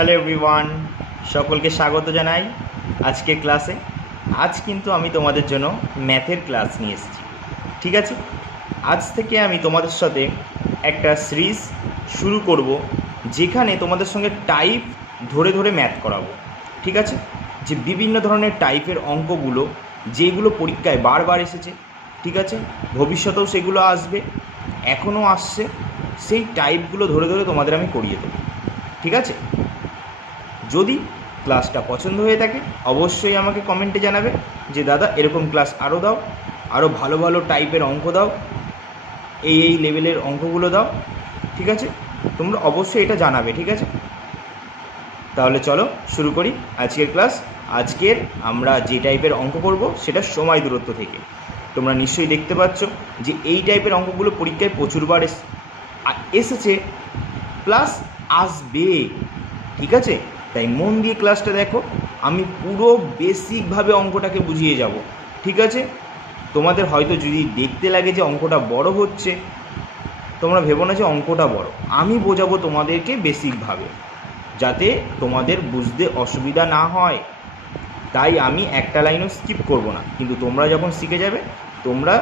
Hello everyone, সকলকে স্বাগত জানাই আজকের ক্লাসে। আজ কিন্তু আমি তোমাদের জন্য ম্যাথের ক্লাস নিয়ে এসেছি। ঠিক আছে, আজ থেকে আমি তোমাদের সাথে একটা সিরিজ শুরু করব, যেখানে তোমাদের সঙ্গে টাইপ ধরে ধরে ম্যাথ করাবো। ঠিক আছে, যে বিভিন্ন ধরনের টাইপের অঙ্কগুলো যেগুলো পরীক্ষায় বারবার এসেছে, ঠিক আছে, ভবিষ্যতেও সেগুলো আসবে, এখনও আসছে, সেই টাইপগুলো ধরে ধরে তোমাদের আমি করিয়ে দেবো। ঠিক আছে, যদি ক্লাসটা পছন্দ হয়ে থাকে অবশ্যই আমাকে কমেন্টে জানাবে যে দাদা এরকম ক্লাস আরও দাও, আরও ভালো ভালো টাইপের অঙ্ক দাও, এই লেভেলের অঙ্কগুলো দাও। ঠিক আছে, তোমরা অবশ্যই এটা জানাবে। ঠিক আছে, তাহলে চলো শুরু করি আজকের ক্লাস। আজকের আমরা যে টাইপের অঙ্ক করব সেটা সময় দূরত্ব থেকে। তোমরা নিশ্চয়ই দেখতে পাচ্ছ যে এই টাইপের অঙ্কগুলো পরীক্ষায় প্রচুরবার এসেছে, প্লাস আসবে। ঠিক আছে, তাই মন দিয়ে ক্লাসটা দেখো, আমি পুরো বেসিকভাবে অঙ্কটাকে বুঝিয়ে যাব। ঠিক আছে, তোমাদের হয়তো যদি দেখতে লাগে যে অঙ্কটা বড় হচ্ছে, তোমরা ভেবো না যে অঙ্কটা বড়, আমি বোঝাবো তোমাদেরকে বেসিকভাবে, যাতে তোমাদের বুঝতে অসুবিধা না হয়। তাই আমি একটা লাইনও স্কিপ করব না, কিন্তু তোমরা যখন শিখে যাবে তোমরা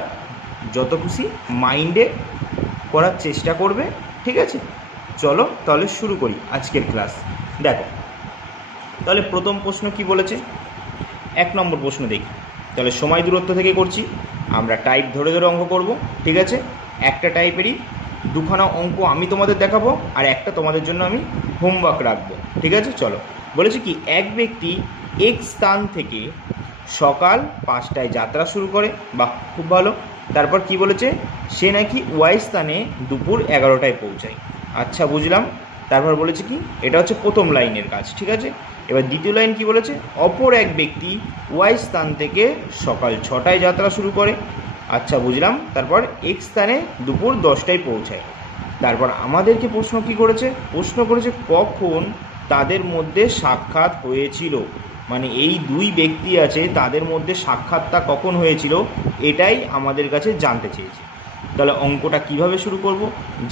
যত খুশি মাইন্ডে করার চেষ্টা করবে। ঠিক আছে, চলো তাহলে শুরু করি আজকের ক্লাস। দেখো তাহলে প্রথম প্রশ্ন কি বলেছে, 1 নম্বর প্রশ্ন দেখি। তাহলে সময় দূরত্ব থেকে করছি, আমরা টাইপ ধরে ধরে অঙ্ক করব। ঠিক আছে, একটা টাইপেরই দুখানা অঙ্ক আমি তোমাদের দেখাবো, আর একটা তোমাদের জন্য আমি হোমওয়ার্ক রাখবো। ঠিক আছে, চলো। বলেছে কি, এক ব্যক্তি এক স্থান থেকে সকাল 5টায় যাত্রা শুরু করে। বাহ, খুব ভালো। তারপর কি বলেছে, সে নাকি ওয়াই স্থানে দুপুর 11টায় পৌঁছায়। আচ্ছা, বুঝলাম। তারপর বলেছে কি, এটা হচ্ছে প্রথম লাইনের কাজ। ঠিক আছে, এবার দ্বিতীয় লাইন কি বলেছে, অপর এক ব্যক্তি ওয়াই স্থান থেকে সকাল 6টায় যাত্রা শুরু করে। আচ্ছা, বুঝলাম। তারপর এক স্থানে দুপুর 10টায় পৌঁছায়। তারপর আমাদেরকে প্রশ্ন কি করেছে, প্রশ্ন করেছে কখন তাদের মধ্যে সাক্ষাৎ হয়েছিল, মানে এই দুই ব্যক্তি আছে তাদের মধ্যে সাক্ষাৎটা কখন হয়েছিল, এটাই আমাদের কাছে জানতে চেয়েছে। তাহলে অঙ্কটা কিভাবে শুরু করব,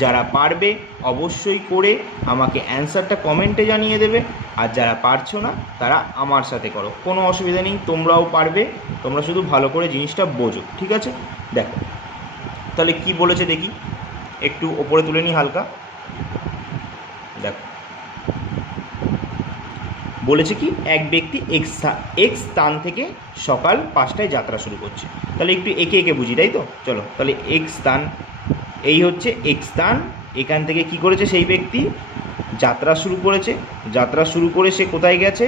যারা পারবে অবশ্যই করে আমাকে অ্যান্সারটা কমেন্টে জানিয়ে দেবে, আর যারা পারছো না তারা আমার সাথে করো, কোনো অসুবিধা নেই, তোমরাও পারবে। তোমরা শুধু ভালো করে জিনিসটা বোঝো। ঠিক আছে, দেখো তাহলে কি বলেছে দেখি, একটু ওপরে তুলে নিই হালকা। দেখো বলেছে কি, এক ব্যক্তি এক স্থান থেকে সকাল 5টায় যাত্রা শুরু করছে। তাহলে একটু একে একে বুঝি, তাই তো? চলো, তাহলে এক স্থান, এই হচ্ছে এক স্থান, এখান থেকে কি করেছে সেই ব্যক্তি, যাত্রা শুরু করেছে। যাত্রা শুরু করে সে কোথায় গেছে,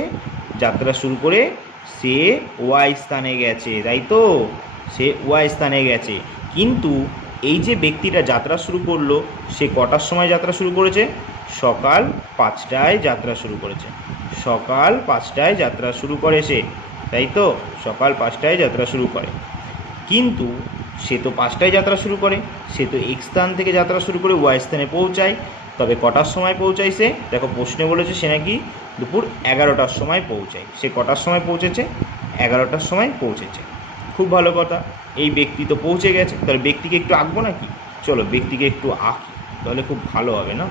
যাত্রা শুরু করে সে ওয়াই স্থানে গেছে, তাই তো? সে ওয়াই স্থানে গেছে। কিন্তু এই যে ব্যক্তিটা যাত্রা শুরু করলো, সে কটার সময় যাত্রা শুরু করেছে, সকাল 5টায় যাত্রা শুরু করেছে। সকাল 5টায় যাত্রা শুরু করে সে, তাই তো? সকাল 5টায় যাত্রা শুরু করে। কিন্তু সে তো 5টায় যাত্রা শুরু করে, সে তো এক স্থান থেকে যাত্রা শুরু করে ওয়াই স্থানে পৌঁছায়। তবে কটার সময় পৌঁছায় সে, দেখো প্রশ্নে বলেছে সে নাকি দুপুর 11টার সময় পৌঁছায়। সে কটার সময় পৌঁছেছে, 11টার সময় পৌঁছেছে। খুব ভালো কথা, এই ব্যক্তি তো পৌঁছে গেছে। তাহলে ব্যক্তিকে একটু আঁকবো নাকি? চলো ব্যক্তিকে একটু আঁকি, তাহলে খুব ভালো হবে না?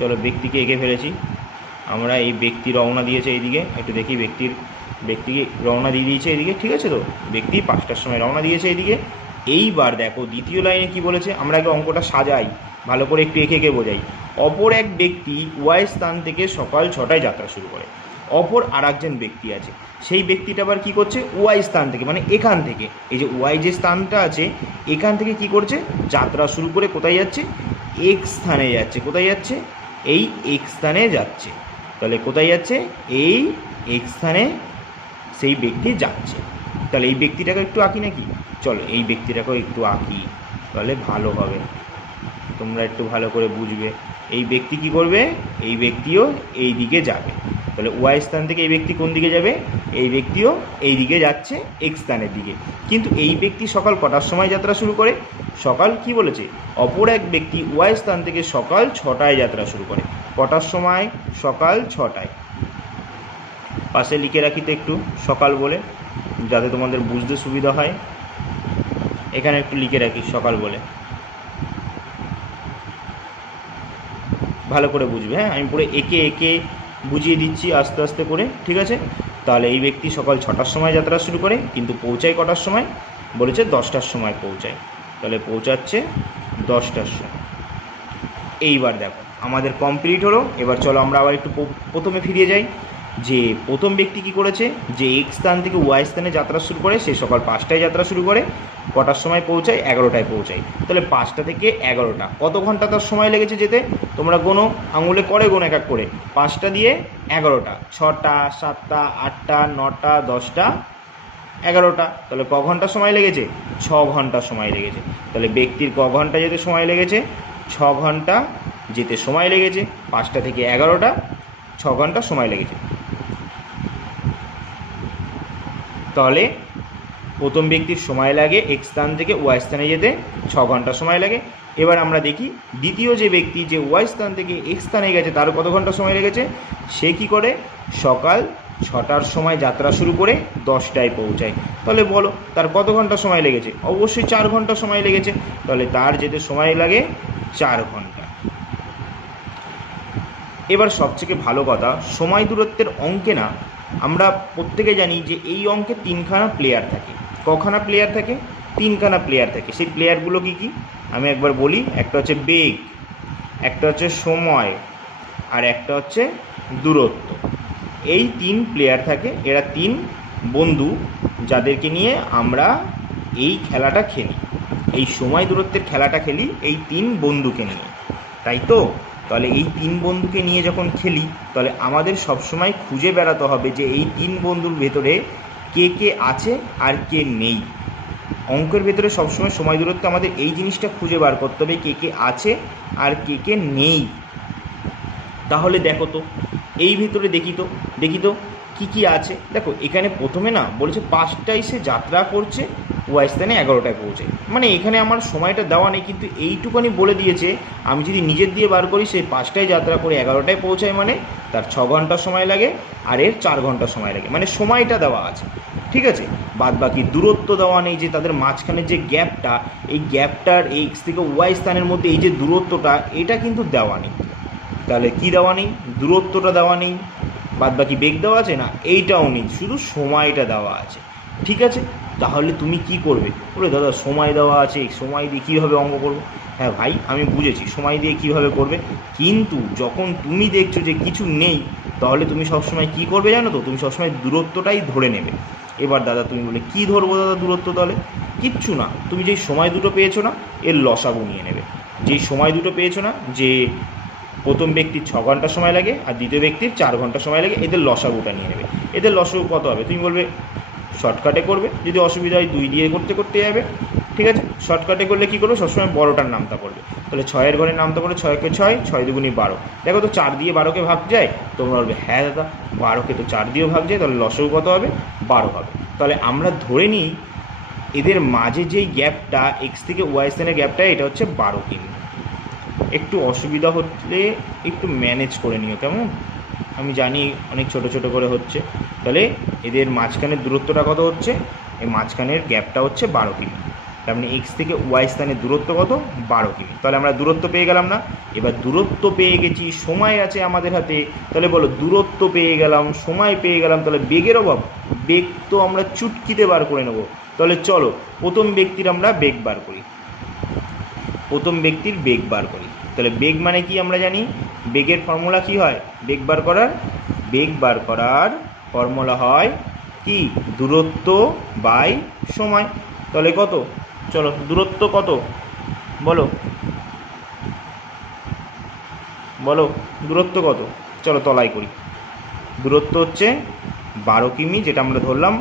চলো ব্যক্তিকে এঁকে ফেলেছি আমরা। এই ব্যক্তি রওনা দিয়েছে এইদিকে, একটু দেখি ব্যক্তিকে রওনা দিয়ে দিয়েছে এইদিকে। ঠিক আছে, তো ব্যক্তি 5টার সময় রওনা দিয়েছে এইদিকে। এইবার দেখো দ্বিতীয় লাইনে কি বলেছে, আমরা আগে অঙ্কটা সাজাই ভালো করে, একটু এঁকে এঁকে বোঝাই। অপর এক ব্যক্তি ওয়াই স্থান থেকে সকাল 6টায় যাত্রা শুরু করে। অপর আর একজন ব্যক্তি আছে, সেই ব্যক্তিটা আবার কী করছে, ওয়াই স্থান থেকে, মানে এখান থেকে, এই যে ওয়াই যে স্থানটা আছে এখান থেকে কি করছে, যাত্রা শুরু করে কোথায় যাচ্ছে, এক স্থানে যাচ্ছে। কোথায় যাচ্ছে, এই এক স্থানে যাচ্ছে। তাহলে কোথায় যাচ্ছে, এই এক স্থানে সেই ব্যক্তি যাচ্ছে। তাহলে এই ব্যক্তিটাকে একটু আঁকি নাকি? চলো এই ব্যক্তিটাকেও একটু আঁকি, তাহলে ভালো হবে, তোমরা একটু ভালো করে বুঝবে। এই ব্যক্তি কি করবে, এই ব্যক্তিও এই দিকে যাবে। তাহলে ওয়াই স্থান থেকে এই ব্যক্তি কোন দিকে যাবে, এই ব্যক্তিও এই দিকে যাচ্ছে, এক স্থানের দিকে। কিন্তু এই ব্যক্তি সকাল কটার সময় যাত্রা শুরু করে, সকাল কি বলেছে, অপর এক ব্যক্তি ওয়াই স্থান থেকে সকাল 6টায় যাত্রা শুরু করে। কটার সময়, সকাল 6টায়। পাশে লিখে রাখি তো একটু সকাল বলে, যাতে তোমাদের বুঝতে সুবিধা হয়। এখানে একটু লিখে রাখি সকাল বলে, ভালো করে বুঝবে। হ্যাঁ, আমি পুরো একে একে বুঝিয়ে দিচ্ছি আস্তে আস্তে করে, ঠিক আছে? তাহলে এই ব্যক্তি সকাল 6টার সময় যাত্রা শুরু করে, কিন্তু পৌঁছায় কটার সময়? বলেছে 10টার সময় পৌঁছায়। তাহলে পৌঁছাচ্ছে 10টার সময়। এইবার দেখো আমাদের কমপ্লিট হলো। এবার চলো আমরা আবার একটু প্রথমে ফিরে যাই, যে প্রথম ব্যক্তি কি করেছে, যে এক স্থান থেকে ওয়াই স্থানে যাত্রা শুরু করে, সে সকাল 5টায় যাত্রা শুরু করে, কটার সময় পৌঁছায়? 11টায় পৌঁছায়। তাহলে 5টা থেকে 11টা, কত ঘন্টা তার সময় লেগেছে যেতে? তোমরা গোনো, আঙুলে করে গোনো এক এক করে। 5টা দিয়ে 11টা, 6টা, 7টা, 8টা, 9টা, 10টা, 11টা। তাহলে ক ঘন্টা সময় লেগেছে? 6 ঘন্টা সময় লেগেছে। তাহলে ব্যক্তির ক ঘন্টা যেতে সময় লেগেছে? 6 ঘন্টা যেতে সময় লেগেছে। 5টা থেকে 11টা, 6 ঘন্টা সময় লেগেছে। তাহলে প্রথম ব্যক্তির সময় লাগে এক স্থান থেকে ওয়াই স্থানে যেতে 6 ঘন্টা সময় লাগে। এবার আমরা দেখি দ্বিতীয় যে ব্যক্তি, যে ওয়াই স্থান থেকে এক স্থানে গেছে, তার কত ঘন্টা সময় লেগেছে? সে কি করে? সকাল 6টার সময় যাত্রা শুরু করে 10টায় পৌঁছায়। তাহলে বলো তার কত ঘন্টা সময় লেগেছে? অবশ্যই 4 ঘন্টা সময় লেগেছে। তাহলে তার যেতে সময় লাগে 4 ঘন্টা। এবার সবথেকে ভালো কথা, সময় দূরত্বের অঙ্কে না, আমরা প্রত্যেকে জানি যে এই অঙ্কে 3খানা প্লেয়ার থাকে। কখানা প্লেয়ার থাকে? 3খানা প্লেয়ার থাকে। সেই প্লেয়ারগুলো কি কি আমি একবার বলি। একটা হচ্ছে বেগ, একটা হচ্ছে সময়, আর একটা হচ্ছে দূরত্ব। এই 3 প্লেয়ার থাকে। এরা 3 বন্ধু, যাদেরকে নিয়ে আমরা এই খেলাটা খেলি, এই সময় দূরত্বের খেলাটা খেলি এই 3 বন্ধুকে নিয়ে, তাই তো? তাহলে এই 3 বন্ধুকে নিয়ে যখন খেলি, তাহলে আমাদের সবসময় খুঁজে বেড়াতে হবে যে এই 3 বন্ধুর ভেতরে কে কে আছে আর কে নেই। অঙ্কের ভেতরে সবসময় সময় দূরত্বে আমাদের এই জিনিসটা খুঁজে বার করতে হবে, কে কে আছে আর কে কে নেই। তাহলে দেখো তো এই ভিতরে দেখি তো কী কী আছে। দেখো এখানে প্রথমে না বলেছে 5টায় সে যাত্রা করছে, ওয়াই স্থানে 11টায় পৌঁছে। মানে এখানে আমার সময়টা দেওয়া নেই, কিন্তু এইটুখানি বলে দিয়েছে আমি যদি নিজের দিয়ে বার করি, সে 5টায় যাত্রা করে 11টায় পৌঁছায়, মানে তার 6 ঘন্টা সময় লাগে, আর এর 4 ঘন্টা সময় লাগে, মানে সময়টা দেওয়া আছে, ঠিক আছে? বাদ বাকি দূরত্ব দেওয়া নেই, যে তাদের মাঝখানে যে গ্যাপটা, এই গ্যাপটার এক্স থেকে ওয়াই স্থানের মধ্যে এই যে দূরত্বটা, এটা কিন্তু দেওয়া নেই। তাহলে কি দেওয়া নেই? দূরত্বটা দেওয়া নেই। বাদ বাকি বেগ দেওয়া আছে না, এইটাও নেই, শুধু সময়টা দেওয়া আছে, ঠিক আছে? তাহলে তুমি কি করবে? বলে দাদা সময় দেওয়া আছে, সময় দিয়ে কীভাবে অঙ্ক করবো? হ্যাঁ ভাই আমি বুঝেছি সময় দিয়ে কীভাবে করবে, কিন্তু যখন তুমি দেখছো যে কিছু নেই, তাহলে তুমি সবসময় কি করবে জানো তো? তুমি সবসময় দূরত্বটাই ধরে নেবে। এবার দাদা তুমি বলে কী ধরবো দাদা দূরত্ব? তাহলে কিচ্ছু না, তুমি যেই সময় দুটো পেয়েছো না, এর লসাগু নিয়ে নেবে। যেই সময় দুটো পেয়েছো না, যে প্রথম ব্যক্তির 6 ঘন্টা সময় লাগে আর দ্বিতীয় ব্যক্তির 4 ঘন্টা সময় লাগে, এদের লসাগুটা নিয়ে নেবে। এদের লসাগু কত হবে? তুমি বলবে শর্টকাটে করবে, যদি অসুবিধা হয় 2 দিয়ে করতে করতে যাবে, ঠিক আছে? শর্টকাটে করলে কী করবে? সবসময় বড়টার নামতা পড়বে। তাহলে 6-এর ঘরের নামতা পড়ে 6কে 6, 6 দুগুণী 12। দেখো তো 4 দিয়ে 12কে ভাগ যায়? তোমরা বলবে হ্যাঁ দাদা 12কে তো 4 দিয়েও ভাগ যায়, তাহলে লসাগু কত হবে? 12 হবে। তাহলে আমরা ধরে নিই এদের মাঝে যেই গ্যাপটা, এক্স থেকে ওয়াই স্থানের গ্যাপটা, এটা হচ্ছে 12 কিমি। একটু অসুবিধা হলে একটু ম্যানেজ করে নিও, কেমন? আমি জানি অনেক ছোট ছোট করে হচ্ছে। তাহলে এদের মাঝখানের দূরত্বটা কত হচ্ছে? এই মাঝখানের গ্যাপটা হচ্ছে 12 কিমি। তার মানে এক্স থেকে ওয়াই স্থানের দূরত্ব কত? 12 কিমি। তাহলে আমরা দূরত্ব পেয়ে গেলাম না? এবার দূরত্ব পেয়ে গেছি, সময় আছে আমাদের হাতে। তাহলে বলো দূরত্ব পেয়ে গেলাম, সময় পেয়ে গেলাম, তাহলে বেগের অভাব? বেগ তো আমরা চুটকিতে বার করে নেব। তাহলে চলো প্রথম ব্যক্তির আমরা বেগ বার করি, প্রথম ব্যক্তির বেগ বার করি। তাহলে বেগ মানে কি আমরা জানি, বেগের ফর্মুলা কি হয়? বেগ বার করার ফর্মুলা হয় কি? দূরত্ব বাই সময়। তাহলে কত? চলো দূরত্ব কত বলো, দূরত্ব কত? চলো তলাই করি। দূরত্ব হচ্ছে 12 কিমি, যেটা আমরা ধরলাম।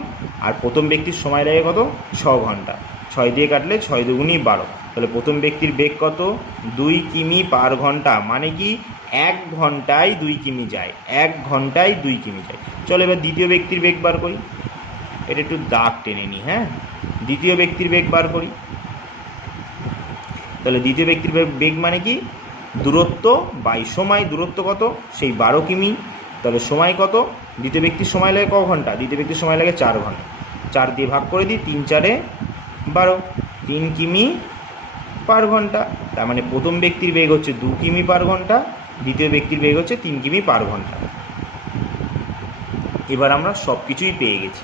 আর প্রথম ব্যক্তির সময় লাগে কত? 6 ঘন্টা। 6 দিয়ে কাটলে 6 দুগুণী 12। তাহলে প্রথম ব্যক্তির বেগ কত? 2 কিমি পার ঘন্টা। মানে কি 1 ঘন্টায় 2 কিমি যায়, 1 ঘন্টায় 2 কিমি যায়। চলো এবার দ্বিতীয় ব্যক্তির বেগ বার করি। এটা একটু দাগ টেনে নিই, হ্যাঁ? দ্বিতীয় ব্যক্তির বেগ বার করি। তাহলে দ্বিতীয় ব্যক্তির বেগ মানে কি? দূরত্ব বাই সময়। দূরত্ব কত? সেই 12 কিমি। তাহলে সময় কত? দ্বিতীয় ব্যক্তির সময় লাগে ক ঘন্টা? দ্বিতীয় ব্যক্তির সময় লাগে 4 ঘন্টা। 4 দিয়ে ভাগ করে দিই, 3 4-এ 12, 3 কিমি পার ঘন্টা। তার মানে প্রথম ব্যক্তির বেগ হচ্ছে 2 কিমি পার ঘন্টা, দ্বিতীয় ব্যক্তির বেগ হচ্ছে 3 কিমি পার ঘন্টা। এবার আমরা সব কিছুই পেয়ে গেছি।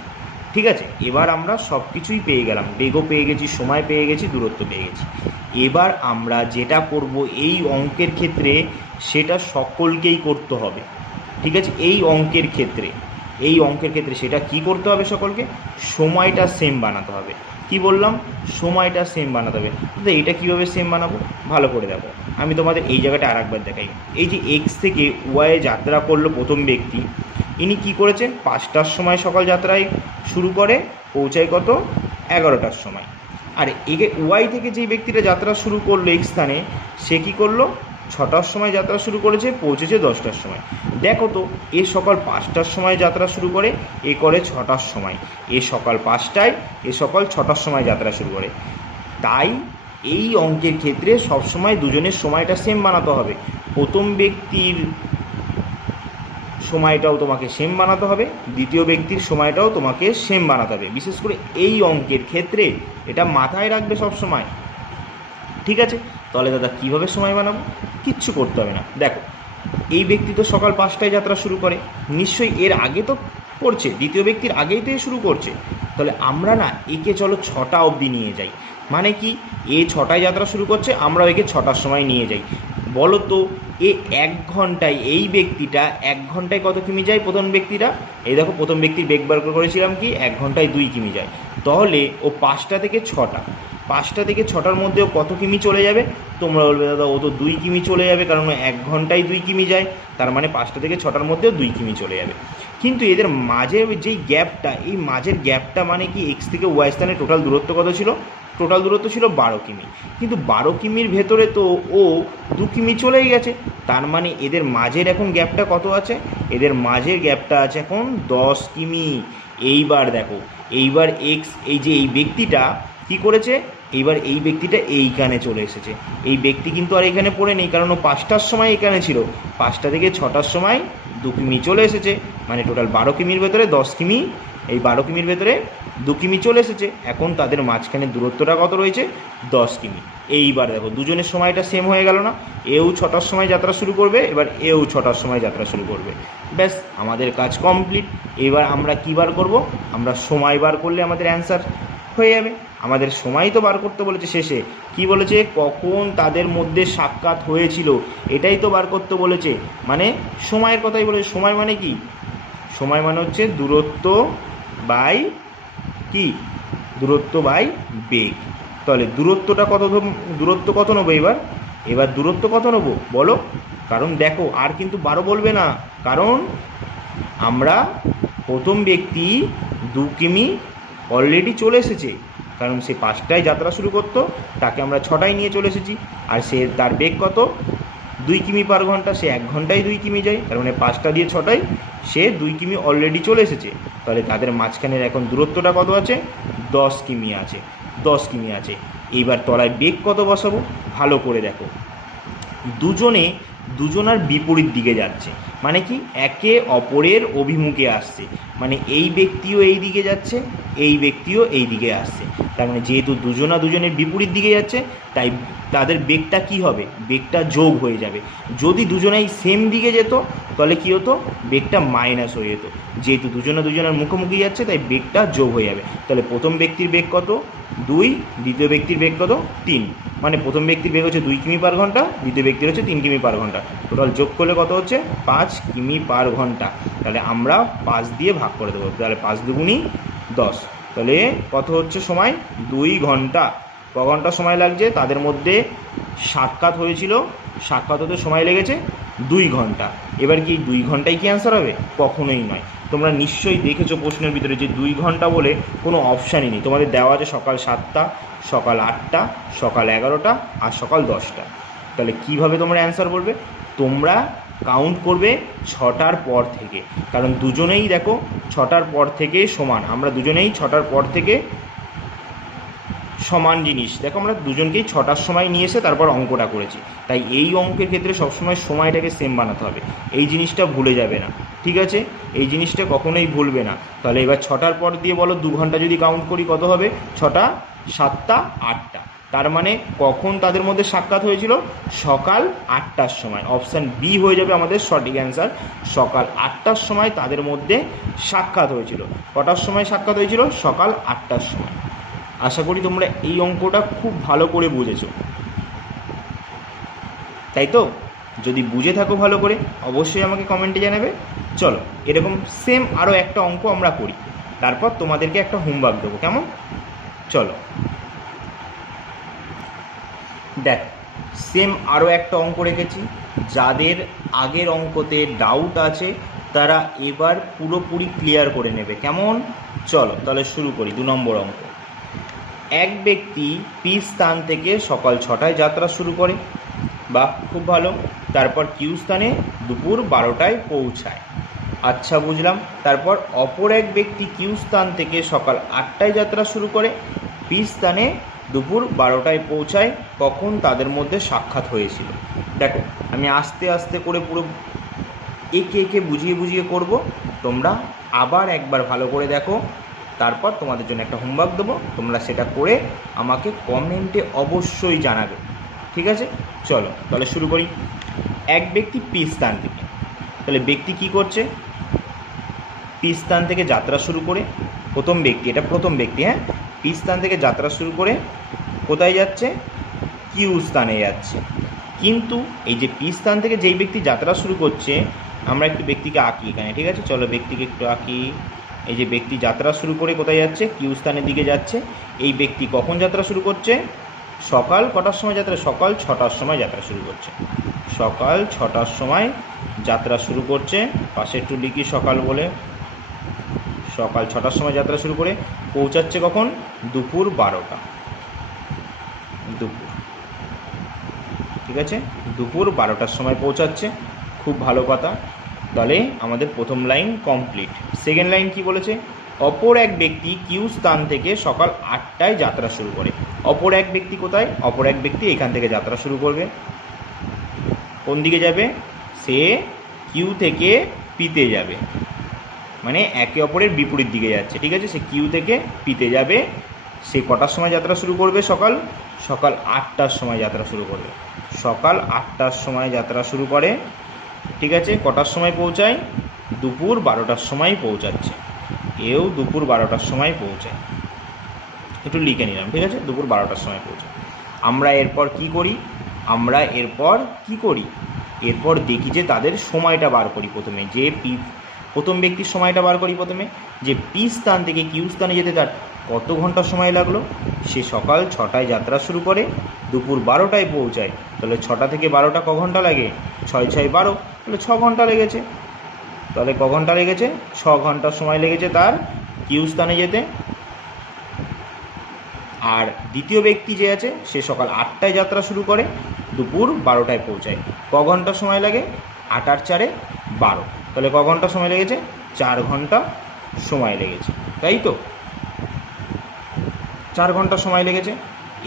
ঠিক আছে, এবার আমরা সব কিছুই পেয়ে গেলাম, বেগও পেয়ে গেছি, সময় পেয়ে গেছি, দূরত্ব পেয়ে গেছি। এবার আমরা যেটা করব এই অঙ্কের ক্ষেত্রে সেটা সকলকেই করতে হবে। ঠিক আছে, এই অঙ্কের ক্ষেত্রে সেটা কি করতে হবে? সকলকে সময়টা সেম বানাতে হবে। কি বললাম? সময়টা সেম বানাতে হবে। তো এটা কীভাবে সেম বানাবো ভালো করে দেখো, আমি তোমাদের এই জায়গাটা আর একবার দেখাই। এই যে এক্স থেকে ওয়াইয়ে যাত্রা করলো প্রথম ব্যক্তি, ইনি কি করেছে? 5টার সময় সকাল যাত্রায় শুরু করে, পৌঁছায় কত? 11টার সময়। আর একে ওয়াই থেকে যেই ব্যক্তিটা যাত্রা শুরু করলো এক স্থানে, সে কী করলো? 6টার সময় যাত্রা শুরু করেছে, পৌঁছেছে 10টার সময়। দেখো তো, এ সকাল 5টার সময় যাত্রা শুরু করে, এ করে 6টার সময়। এ সকাল 5টায়, এ সকাল 6টার সময় যাত্রা শুরু করে। তাই এই অঙ্কের ক্ষেত্রে সবসময় দুজনের সময়টা সেম বানাতে হবে। প্রথম ব্যক্তির সময়টাও তোমাকে সেম বানাতে হবে, দ্বিতীয় ব্যক্তির সময়টাও তোমাকে সেম বানাতে হবে। বিশেষ করে এই অঙ্কের ক্ষেত্রে এটা মাথায় রাখবে সব সময়। ঠিক আছে, তাহলে দাদা কীভাবে সময় বানাবো? কিচ্ছু করতে হবে না। দেখো, এই ব্যক্তি তো সকাল 5টায় যাত্রা শুরু করে, নিশ্চয়ই এর আগে তো করছে, দ্বিতীয় ব্যক্তির আগেই তো শুরু করছে। তাহলে আমরা না একে চলো 6টা অবধি নিয়ে যাই। মানে কি, এ 6টায় যাত্রা শুরু করছে, আমরা একে 6টার সময় নিয়ে যাই। বলো তো, এ 1 ঘন্টায়, এই ব্যক্তিটা 1 ঘন্টায় কত কিমি যায়? প্রথম ব্যক্তিটা, এই দেখো প্রথম ব্যক্তির বেগ বার করেছিলাম কি, 1 ঘন্টায় 2 কিমি যায়। তাহলে ও 5টা থেকে 6টা, 5টা থেকে 6টার মধ্যেও কত কিমি চলে যাবে? তোমরা বলবে দাদা ও তো 2 কিমি চলে যাবে, কারণ 1 ঘন্টায় 2 কিমি যায়, তার মানে 5টা থেকে 6টার মধ্যেও 2 কিমি চলে যাবে। কিন্তু এদের মাঝে যেই গ্যাপটা, এই মাঝের গ্যাপটা মানে কি, এক্স থেকে ওয়াই স্থানে টোটাল দূরত্ব কত ছিল? টোটাল দূরত্ব ছিল 12 কিমি। কিন্তু 12 কিমির ভেতরে তো ও 2 কিমি চলেই গেছে। তার মানে এদের মাঝের এখন গ্যাপটা কত আছে? এদের মাঝের গ্যাপটা আছে এখন 10 কিমি। এইবার দেখো, এইবার এক্স, এই যে এই ব্যক্তিটা কি করেছে? এইবার এই ব্যক্তিটা এইখানে চলে এসেছে। এই ব্যক্তি কিন্তু আর এখানে পড়ে নেই, কারণ ও 5টার সময় এখানে ছিল। 5টা থেকে 6টার সময় 2 কিমি চলে এসেছে, মানে টোটাল 12 কিমির ভেতরে 10 কিমি, এই 12 কিমির ভেতরে 2 কিমি চলে এসেছে। এখন তাদের মাঝখানে দূরত্বটা কত রয়েছে? 10 কিমি। এইবার দেখো, দুজনের সময়টা সেম হয়ে গেল না? এও 6টার সময় যাত্রা শুরু করবে, এবার এও 6টার সময় যাত্রা শুরু করবে। ব্যাস, আমাদের কাজ কমপ্লিট। এবার আমরা কী বার করব? আমরা সময় বার করলে আমাদের অ্যান্সার হয়ে যাবে। আমাদের সময় তো বার করতে বলেছে শেষে, কি বলেছে? কখন তাদের মধ্যে সাক্ষাৎ হয়েছিল, এটাই তো বার করতে বলেছে। মানে সময়ের কথাই বলেছে। সময় মানে কি? সময় মানে হচ্ছে দূরত্ব বাই কি? দূরত্ব বাই বেগ। তাহলে দূরত্বটা কত? দূরত্ব কত নেবো এবার দূরত্ব কত নেবো বলো? কারণ দেখো, আর কিন্তু 12 বলবে না, কারণ আমরা প্রথম ব্যক্তি 2 কিমি অলরেডি চলে এসেছে, কারণ সে 5টায় যাত্রা শুরু করতো, তাকে আমরা 6টায় নিয়ে চলে এসেছি। আর সে, তার বেগ কত? 2 কিমি পার ঘন্টা। সে 1 ঘন্টায় 2 কিমি যায়, তার মানে 5টা দিয়ে 6টায় সে 2 কিমি অলরেডি চলে এসেছে। তাহলে তাদের মাঝখানের এখন দূরত্বটা কত আছে? 10 কিমি আছে। 10 কিমি আছে। এইবার তলায় বেগ কত বসাবো ভালো করে দেখো। দুজনার বিপরীত দিকে যাচ্ছে, মানে কি, একে অপরের অভিমুখে আসছে। মানে এই ব্যক্তিও এই দিকে যাচ্ছে, এই ব্যক্তিও এই দিকে আসছে। তার মানে যেহেতু দুজনের বিপরীত দিকে যাচ্ছে, তাই তাদের বেগটা কি হবে? বেগটা যোগ হয়ে যাবে। যদি দুজনেই সেম দিকে যেত, তাহলে কী হতো? বেগটা মাইনাস হয়ে যেত। যেহেতু দুজনের মুখোমুখি যাচ্ছে, তাই বেগটা যোগ হয়ে যাবে। তাহলে প্রথম ব্যক্তির বেগ কত? 2, দ্বিতীয় ব্যক্তির বেগ কত? 3। মানে প্রথম ব্যক্তির বেগ হচ্ছে 2 কিমি পার ঘন্টা, দ্বিতীয় ব্যক্তির হচ্ছে 3 কিমি পার ঘন্টা। টোটাল যোগ করলে কত হচ্ছে? 5 কিমি পার ঘন্টা। তাহলে আমরা 5 দিয়ে ভাগ করে দেবো। তাহলে 5 দুগুণি 10। তাহলে কত হচ্ছে সময়? 2 ঘন্টা। ক ঘন্টা সময় লাগছে? তাদের মধ্যে সাক্ষাৎ হয়েছিল, সাক্ষাৎ হতে সময় লেগেছে 2 ঘন্টা। এবার কি 2 ঘন্টায় কি অ্যান্সার হবে? কখনোই নয়। তোমরা নিশ্চয়ই দেখেছো প্রশ্নের ভিতরে যে 2 ঘন্টা বলে কোনো অপশানই নেই। তোমাদের দেওয়া আছে সকাল 7টা, সকাল 8টা, সকাল 11টা আর সকাল 10টা। তাহলে কিভাবে তোমরা অ্যান্সার বলবে? তোমরা কাউন্ট করবে 6টার পর থেকে, কারণ দুজনেই দেখো 6টার পর থেকে সমান। আমরা দুজনেই 6টার পর থেকে সমান জিনিস দেখো, আমরা দুজনকেই 6টার সময় নিয়ে এসে তারপর অঙ্কটা করেছি। তাই এই অঙ্কের ক্ষেত্রে সবসময় সময়টাকে সেম বানাতে হবে। এই জিনিসটা ভুলে যাবে না, ঠিক আছে? এই জিনিসটা কখনোই ভুলবে না। তাহলে এবার 6টার পর দিয়ে বলো 2 ঘন্টা যদি কাউন্ট করি কত হবে? 6টা, 7টা, 8টা। তার মানে কখন তাদের মধ্যে সাক্ষাৎ হয়েছিল? সকাল 8টার সময়। অপশান বি হয়ে যাবে আমাদের সঠিক অ্যান্সার। সকাল 8টার সময় তাদের মধ্যে সাক্ষাৎ হয়েছিল। কটার সময় সাক্ষাৎ হয়েছিল? সকাল 8টার সময়। আশা করি তোমরা এই অঙ্কটা খুব ভালো করে বুঝেছো, তাই তো? যদি বুঝে থাকো ভালো করে অবশ্যই আমাকে কমেন্টে জানাবে। চলো এরকম সেম আরও একটা অঙ্ক আমরা করি, তারপর তোমাদেরকে একটা হোমওয়ার্ক দেবো, কেমন? চলো দেখ, সেম আরও একটা অঙ্ক রেখেছি। যাদের আগের অঙ্কতে ডাউট আছে তারা এবার পুরোপুরি ক্লিয়ার করে নেবে, কেমন? চলো তাহলে শুরু করি। 2 নম্বর অঙ্ক। এক ব্যক্তি পি স্থান থেকে সকাল 6টায় যাত্রা শুরু করে, বা খুব ভালো। তারপর কিউ স্থানে দুপুর 12টায় পৌঁছায়। আচ্ছা বুঝলাম। তারপর অপর এক ব্যক্তি কিউ স্থান থেকে সকাল 8টায় যাত্রা শুরু করে, পি স্থানে দুপুর 12টায় পৌঁছায়। কখন তাদের মধ্যে সাক্ষাৎ হয়েছিল? দেখো আমি আস্তে আস্তে করে পুরো একে একে বুঝিয়ে বুঝিয়ে করব, তোমরা আবার একবার ভালো করে দেখো। তারপর তোমাদের জন্য একটা হোমওয়ার্ক দেবো, তোমরা সেটা করে আমাকে কমেন্টে অবশ্যই জানাবে, ঠিক আছে? চলো তাহলে শুরু করি। এক ব্যক্তি পি স্থান থেকে, তাহলে ব্যক্তি কি করছে? পি স্থান থেকে যাত্রা শুরু করে, প্রথম ব্যক্তি, এটা প্রথম ব্যক্তি, হ্যাঁ, পি স্থান থেকে যাত্রা শুরু করে কোথায় যাচ্ছে? কিউ স্থানে যাচ্ছে। কিন্তু এই যে পি স্থান থেকে যেই ব্যক্তি যাত্রা শুরু করছে, আমরা একটু ব্যক্তিকে আঁকি এখানে, ঠিক আছে? চলো ব্যক্তিকে একটু আঁকি। এই যে ব্যক্তি যাত্রা শুরু করে কোথায় যাচ্ছে? কিউ স্থানের দিকে যাচ্ছে। এই ব্যক্তি কখন যাত্রা শুরু করছে? সকাল কটার সময় যাত্রা? সকাল 6টার সময় যাত্রা শুরু করছে। সকাল 6টার সময় যাত্রা শুরু করছে। পাশে একটু লিখি সকাল বলে। সকাল 6টার সময় যাত্রা শুরু করে পৌঁছাচ্ছে কখন? দুপুর 12টা। দুপুর, ঠিক আছে, দুপুর 12টার সময় পৌঁছাচ্ছে। খুব ভালো কথা। তাহলে আমাদের প্রথম লাইন কমপ্লিট। সেকেন্ড লাইন কি বলেছে? অপর এক ব্যক্তি কিউ স্থান থেকে সকাল 8টায় যাত্রা শুরু করে। অপর এক ব্যক্তি কোথায়? অপর এক ব্যক্তি এখান থেকে যাত্রা শুরু করবে। কোন দিকে যাবে? সে কিউ থেকে পিতে যাবে, মানে একে অপরের বিপরীত দিকে যাচ্ছে, ঠিক আছে? সে কিউ থেকে পিতে যাবে। সে কটার সময় যাত্রা শুরু করবে? সকাল 8টার সময় যাত্রা শুরু করবে। সকাল 8টার সময় যাত্রা শুরু করে, ঠিক আছে? কটার সময় পৌঁছায়? দুপুর 12টার সময় পৌঁছাচ্ছে। এও দুপুর 12টার সময় পৌঁছায়, একটু লিখে নিলাম, ঠিক আছে? দুপুর 12টার সময় পৌঁছায়। আমরা এরপর কি করি? এরপর দেখি যে তাদের সময়টা বার করি। প্রথমে যে প্রথম ব্যক্তির সময়টা বার করি। প্রথমে যে পি স্থান থেকে কিউ স্থানে যেতে তার কত ঘন্টা সময় লাগলো? সে সকাল 6টায় যাত্রা শুরু করে, দুপুর 12টায় পৌঁছায়। তাহলে 6টা থেকে 12টা ক ঘন্টা লাগে? 6 6 12, তাহলে 6 ঘন্টা লেগেছে। তাহলে ক ঘন্টা লেগেছে? 6 ঘন্টা সময় লেগেছে তার কিউ স্থানে যেতে। আর দ্বিতীয় ব্যক্তি যে আছে সে সকাল 8টায় যাত্রা শুরু করে, দুপুর 12টায় পৌঁছায়। ক ঘন্টা সময় লাগে? 8 আর 4 12, তাহলে ক ঘন্টা সময় লেগেছে? 4 ঘন্টা সময় লেগেছে, তাই তো? 4 ঘন্টা সময় লেগেছে।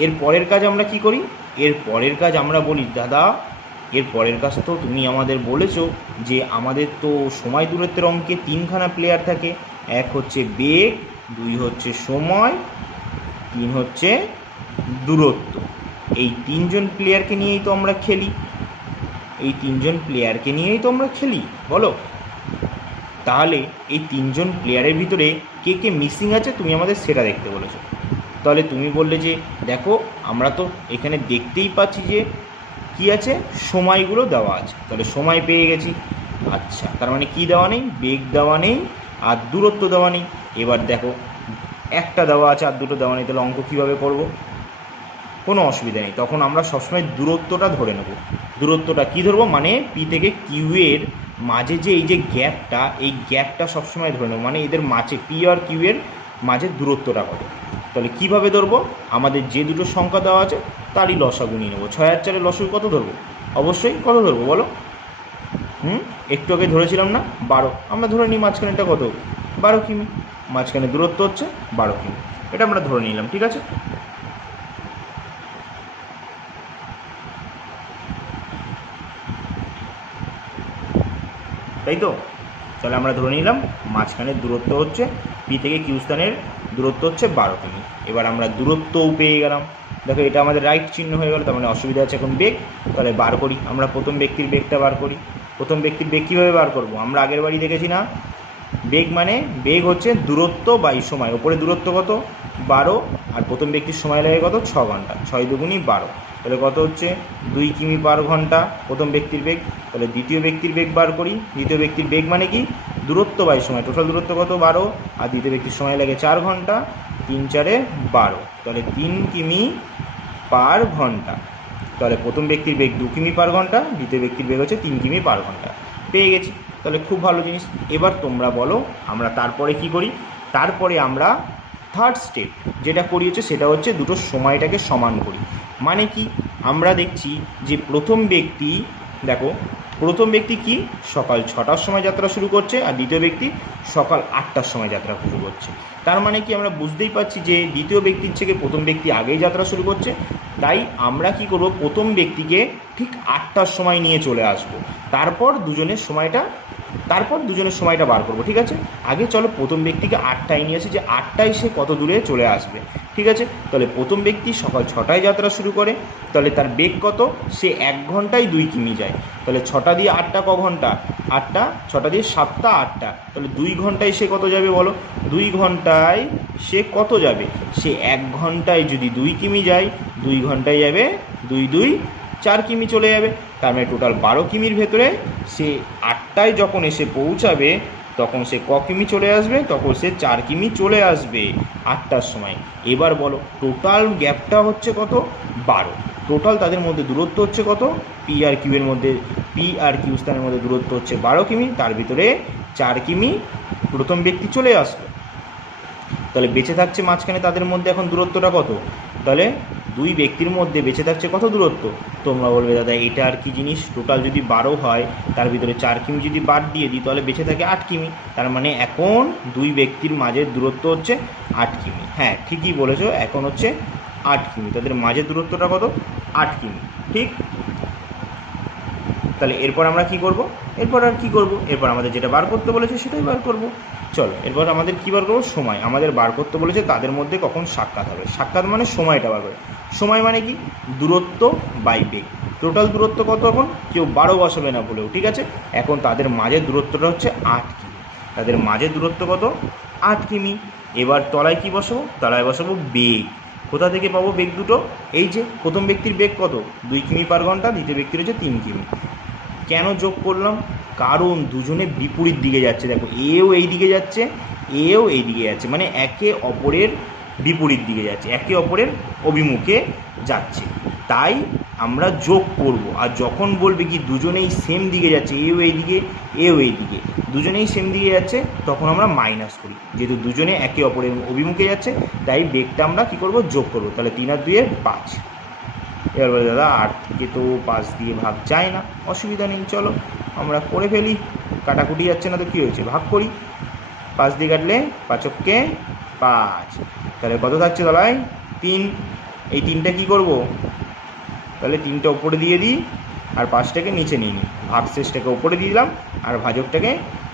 এর পরের কাজ আমরা কি করি? এর পরের কাজ আমরা বলি, দাদা এর পরের কাজ তো তুমি আমাদের বলেছো যে আমাদের তো সময় দূরত্বের অঙ্কে 3খানা প্লেয়ার থাকে। এক হচ্ছে বেগ, 2 হচ্ছে সময়, 3 হচ্ছে দূরত্ব। এই 3জন প্লেয়ারকে নিয়েই তো আমরা খেলি। বলো। তাহলে এই 3জন প্লেয়ারের ভিতরে কে কে মিসিং আছে তুমি আমাদের সেটা দেখতে বলেছো। তাহলে তুমি বললে যে দেখো আমরা তো এখানে দেখতেই পাচ্ছি যে কি আছে, সময়গুলো দেওয়া আছে। তাহলে সময় পেয়ে গেছি। আচ্ছা, তার মানে কি দেওয়া নেই? বেগ দেওয়া নেই আর দূরত্ব দেওয়া নেই। এবার দেখো একটা দেওয়া আছে আর দুটো দেওয়া নেই, তাহলে অঙ্ক কীভাবে করব? কোনো অসুবিধা নেই, তখন আমরা সবসময় দূরত্বটা ধরে নেব। দূরত্বটা কী ধরবো? মানে পি থেকে কিউ এর মাঝে যে এই যে গ্যাপটা, এই গ্যাপটা সবসময় ধরে নেব। মানে এদের মাঝে পি আর কিউ এর মাঝে দূরত্বটা কত। তাহলে কীভাবে ধরবো? আমাদের যে দুটো সংখ্যা দেওয়া আছে তারই লসাগু নিয়ে নেবো। 6 আর 4 লসাগু কত ধরবো? অবশ্যই কত ধরবো বলো? একটু আগে ধরেছিলাম না 12। আমরা ধরে নিই মাঝখানেটা কত? 12 কিমি। মাঝখানে দূরত্ব হচ্ছে 12 কিমি, এটা আমরা ধরে নিলাম, ঠিক আছে? তাই তো? তাহলে আমরা ধরে নিলাম মাঝখানের দূরত্ব হচ্ছে পি থেকে কিউ স্থানের দূরত্ব হচ্ছে 12 কিমি। এবার আমরা দূরত্বও পেয়ে গেলাম। দেখো এটা আমাদের রাইট চিহ্ন হয়ে গেল, তার মানে অসুবিধা আছে এখন বেগ। তাহলে বার করি আমরা প্রথম ব্যক্তির বেগটা বার করি। প্রথম ব্যক্তির বেগ কীভাবে বার করব? আমরা আগের বারই দেখেছি না, বেগ মানে বেগ হচ্ছে দূরত্ব বাই সময়। ওপরে দূরত্ব কত? 12, আর প্রথম ব্যক্তির সময় লাগে কত? 6 ঘন্টা। 6 দুগুণী 12, তাহলে কত হচ্ছে? 2 কিমি পার ঘন্টা প্রথম ব্যক্তির বেগ। তাহলে দ্বিতীয় ব্যক্তির বেগ বার করি। দ্বিতীয় ব্যক্তির বেগ মানে কি? দূরত্ব বাই সময়। টোটাল দূরত্ব কত? 12, আর দ্বিতীয় ব্যক্তির সময় লাগে 4 ঘন্টা। 3 4 12, তাহলে 3 কিমি পার ঘন্টা। তাহলে প্রথম ব্যক্তির বেগ 2 কিমি পার ঘন্টা, দ্বিতীয় ব্যক্তির বেগ হচ্ছে 3 কিমি পার ঘন্টা। পেয়ে গেছি, তাহলে খুব ভালো জিনিস। এবার তোমরা বলো আমরা তারপরে কি করি? তারপরে আমরা থার্ড স্টেপ যেটা করি হচ্ছে সেটা হচ্ছে দুটো সময়টাকে সমান করি। মানে কি? আমরা দেখছি যে প্রথম ব্যক্তি, দেখো প্রথম ব্যক্তি কি সকাল 6টার সময় যাত্রা শুরু করছে, আর দ্বিতীয় ব্যক্তি সকাল 8টার সময় যাত্রা শুরু করছে। তার মানে কি আমরা বুঝতেই পারছি যে দ্বিতীয় ব্যক্তির থেকে প্রথম ব্যক্তি আগেই যাত্রা শুরু করছে। তাই আমরা কি করব? প্রথম ব্যক্তিকে ঠিক 8টার সময় নিয়ে চলে আসব, তারপর দুজনের সময়টা বার করব। ঠিক আছে, আগে চলো প্রথম ব্যক্তিকে 8টায় নিয়ে আসি, যে 8টায় সে কত দূরে চলে আসবে। ঠিক আছে, তাহলে প্রথম ব্যক্তি সকাল 6টায় যাত্রা শুরু করে, তাহলে তার বেগ কত? সে 1 ঘন্টায় 2 কিমি যায়। তাহলে 6টা দিয়ে 8টা ক ঘন্টা? 8টা, 6টা দিয়ে 7টা 8টা, তাহলে 2 ঘন্টায় সে কত যাবে বলো? 2 ঘন্টায় সে কত যাবে? সে 1 ঘন্টায় যদি 2 কিমি যায়, 2 ঘন্টায় যাবে 2 2 4 কিমি চলে যাবে। তার মানে টোটাল 12 কিমির ভেতরে সে 8টায় যখন এসে পৌঁছাবে তখন সে ক কিমি চলে আসবে? তখন সে 4 কিমি চলে আসবে 8টার সময়। এবার বলো টোটাল গ্যাপটা হচ্ছে কত? 12। টোটাল তাদের মধ্যে দূরত্ব হচ্ছে কত? পি আর কিউয়ের মধ্যে, পি আর কিউ স্থানের মধ্যে দূরত্ব হচ্ছে 12 কিমি, তার ভিতরে 4 কিমি প্রথম ব্যক্তি চলে আসলো। তাহলে বেঁচে থাকছে মাঝখানে তাদের মধ্যে এখন দূরত্বটা কত? তাহলে দুই ব্যক্তির মধ্যে বেঁচে থাকছে কত দূরত্ব? তোমরা বলবে দাদা এটা আর কি জিনিস? টোটাল যদি 12 হয়, তার ভিতরে 4 কিমি যদি বাদ দিয়ে দিই তাহলে বেঁচে থাকে 8 কিমি। তার মানে এখন দুই ব্যক্তির মাঝের দূরত্ব হচ্ছে 8 কিমি। হ্যাঁ ঠিকই বলেছো, এখন হচ্ছে 8 কিমি। তাদের মাঝের দূরত্বটা কত? 8 কিমি। ঠিক, তাহলে এরপর আমরা কি করব? এরপর আর কি করব? এরপর আমাদের যেটা বার করতে বলেছে সেটাই বার করব। চলো এরপর আমাদের কী বার করবো? সময়। আমাদের বার করতে বলেছে তাদের মধ্যে কখন সাক্ষাৎ হবে। সাক্ষাৎ মানে সময়টা বার করে। সময় মানে কি? দূরত্ব বাই বেগ। টোটাল দূরত্ব কত? এখন কেউ 12 বসাবে না বলেও, ঠিক আছে। এখন তাদের মাঝের দূরত্বটা হচ্ছে 8 কিমি। তাদের মাঝের দূরত্ব কত? 8 কিমি। এবার তলায় কি বসাবো? তলায় বসাবো বেগ। কোথা থেকে পাবো বেগ দুটো? এই যে প্রথম ব্যক্তির বেগ কত? 2 কিমি পার ঘন্টা, দ্বিতীয় ব্যক্তির হচ্ছে 3 কিমি। কেন যোগ করলাম? কারণ দুজনে বিপরীত দিকে যাচ্ছে। দেখো এও এই দিকে যাচ্ছে, এও এই দিকে যাচ্ছে, মানে একে অপরের বিপরীত দিকে যাচ্ছে, একে অপরের অভিমুখে যাচ্ছে। তাই আমরা যোগ করব। আর যখন বলবে কি দুজনেই সেম দিকে যাচ্ছে, এও এই দিকে এও এই দিকে, দুজনেই সেম দিকে যাচ্ছে, তখন আমরা মাইনাস করি। যেহেতু দুজনে একে অপরের অভিমুখে যাচ্ছে তাই বেগটা আমরা কী করব? যোগ করব। তাহলে 3 আর 2 5। এবার বলে দাদা 8 থেকে তো 5 দিয়ে ভাগ যায় না। অসুবিধা নেই, চলো আমরা করে ফেলি। কাটাকুটি যাচ্ছে না তো কী হয়েছে? ভাগ করি। 5 দিয়ে কাটলে 5 × 5, তাহলে কত থাকছে তলায়? 3। এই 3টা কী করব? তাহলে 3টা ওপরে দিয়ে দিই আর 5টাকে নিচে নিয়ে নিই। ভাগ শেষটাকে ওপরে দিয়ে দিলাম আর ভাজকটাকে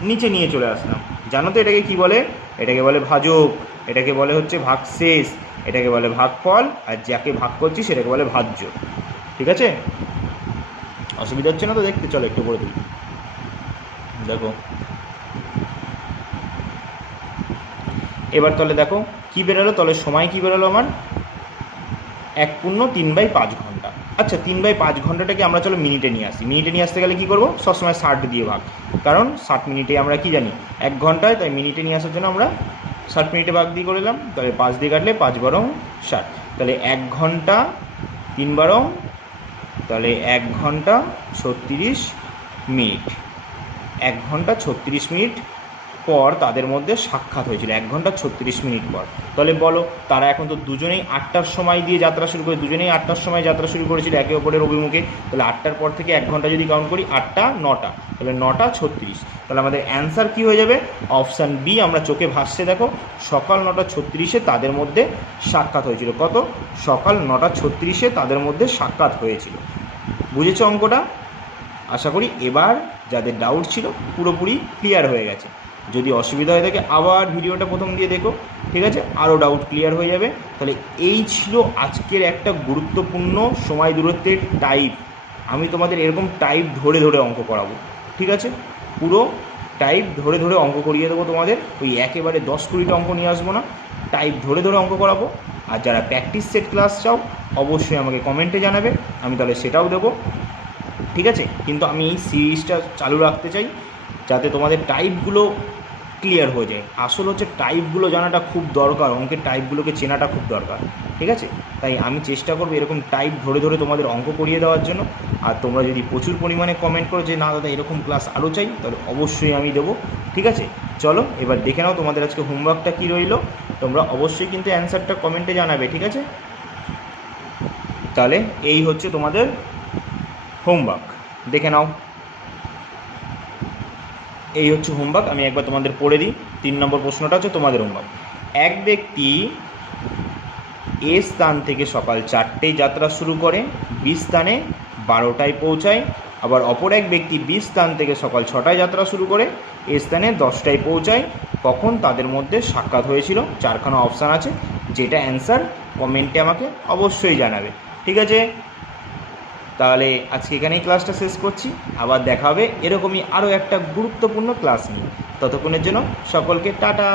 নিচে নিয়ে চলে আসলাম। জানো তো এটাকে কী বলে? এটাকে বলে ভাজক, এটাকে বলে হচ্ছে ভাগশেষ, এটাকে বলে ভাগফল, আর যাকে ভাগ করছি সেটাকে বলে ভাজ্য। ঠিক আছে, অসুবিধা হচ্ছে না তো দেখতে? চলো একটু করে দিই। দেখো এবার তাহলে দেখো কী বেরোলো? তাহলে সময় কী বেরোলো আমার? 1/3/5 ঘন্টা। আচ্ছা 3/5 ঘন্টাটাকে আমরা চলো মিনিটে নিয়ে আসি। মিনিটে নিয়ে আসতে গেলে কী করবো? সবসময় 60 দিয়ে ভাগ, কারণ 60 মিনিটে আমরা কি জানি 1 ঘন্টায়, তাই মিনিটে নিয়ে আসার জন্য আমরা 60 মিনিটে ভাগ দিয়ে করে দিলাম। তাহলে 5 দিয়ে কাটলে 5 × 60, তাহলে 1 ঘন্টা 3 × তাহলে 1 ঘন্টা 36 মিনিট। 1 ঘন্টা 36 মিনিট পর তাদের মধ্যে সাক্ষাৎ হয়েছিল, 1 ঘন্টা 36 মিনিট পর। তাহলে বলো তারা এখন তো দুজনেই 8টার সময় দিয়ে যাত্রা শুরু করে, দুজনেই 8টার সময় যাত্রা শুরু করেছিল একে অপরের অভিমুখে। তাহলে 8টার পর থেকে 1 ঘন্টা যদি কাউন্ট করি, 8টা 9টা, তাহলে 9টা 36। তাহলে আমাদের অ্যান্সার কী হয়ে যাবে? Option B. আমরা চোখে ভাসছে দেখো, সকাল 9টা 36-এ তাদের মধ্যে সাক্ষাৎ হয়েছিল। কত? সকাল 9টা 36-এ তাদের মধ্যে সাক্ষাৎ হয়েছিল। বুঝেছো অঙ্কটা? আশা করি এবার যাদের ডাউট ছিল পুরোপুরি ক্লিয়ার হয়ে গেছে। যদি অসুবিধা হয়ে থাকে আবার ভিডিওটা প্রথম দিয়ে দেখো, ঠিক আছে, আরও ডাউট ক্লিয়ার হয়ে যাবে। তাহলে এই ছিল আজকের একটা গুরুত্বপূর্ণ সময় দূরত্বের টাইপ। আমি তোমাদের এরকম টাইপ ধরে ধরে অঙ্ক করাবো, ঠিক আছে, পুরো টাইপ ধরে ধরে অঙ্ক করিয়ে দেবো তোমাদের। ওই একেবারে 10-20টা অঙ্ক নিয়ে আসবো না, টাইপ ধরে ধরে অঙ্ক করাবো। আর যারা প্র্যাকটিস সেট ক্লাস চাও অবশ্যই আমাকে কমেন্টে জানাবে, আমি তাহলে সেটাও দেবো, ঠিক আছে। কিন্তু আমি এই সিরিজটা চালু রাখতে চাই যাতে তোমাদের টাইপগুলো ক্লিয়ার হয়ে যায়। আসল হচ্ছে টাইপগুলো জানাটা খুব দরকার, অঙ্কের টাইপগুলোকে চেনাটা খুব দরকার, ঠিক আছে। তাই আমি চেষ্টা করবো এরকম টাইপ ধরে ধরে তোমাদের অঙ্ক করিয়ে দেওয়ার জন্য। আর তোমরা যদি প্রচুর পরিমাণে কমেন্ট করো যে না দাদা এরকম ক্লাস আরও চাই, তাহলে অবশ্যই আমি দেবো, ঠিক আছে। চলো এবার দেখে নাও তোমাদের আজকে হোমওয়ার্কটা কী রইলো। তোমরা অবশ্যই কিন্তু অ্যান্সারটা কমেন্টে জানাবে, ঠিক আছে। তাহলে এই হচ্ছে তোমাদের হোমওয়ার্ক, দেখে নাও। এই হচ্ছে হোমওয়ার্ক, আমি একবার তোমাদের পড়ে দিই। 3 নম্বর প্রশ্নটা হচ্ছে তোমাদের হোমওয়ার্ক। এক ব্যক্তি এ স্থান থেকে সকাল 4টেয় যাত্রা শুরু করে, বি স্থানে 12টায় পৌঁছায়। আবার অপর এক ব্যক্তি বি স্থান থেকে সকাল 6টায় যাত্রা শুরু করে, এ স্থানে 10টায় পৌঁছায়। কখন তাদের মধ্যে সাক্ষাৎ হয়েছিল? 4খানা অপশান আছে, যেটা অ্যান্সার কমেন্টে আমাকে অবশ্যই জানাবে, ঠিক আছে। তাহলে আজকে এখানেই ক্লাসটা শেষ করছি, আবার দেখা হবে এরকমই আরও একটা গুরুত্বপূর্ণ ক্লাস নিয়ে। ততক্ষণের জন্য সকলকে টাটা।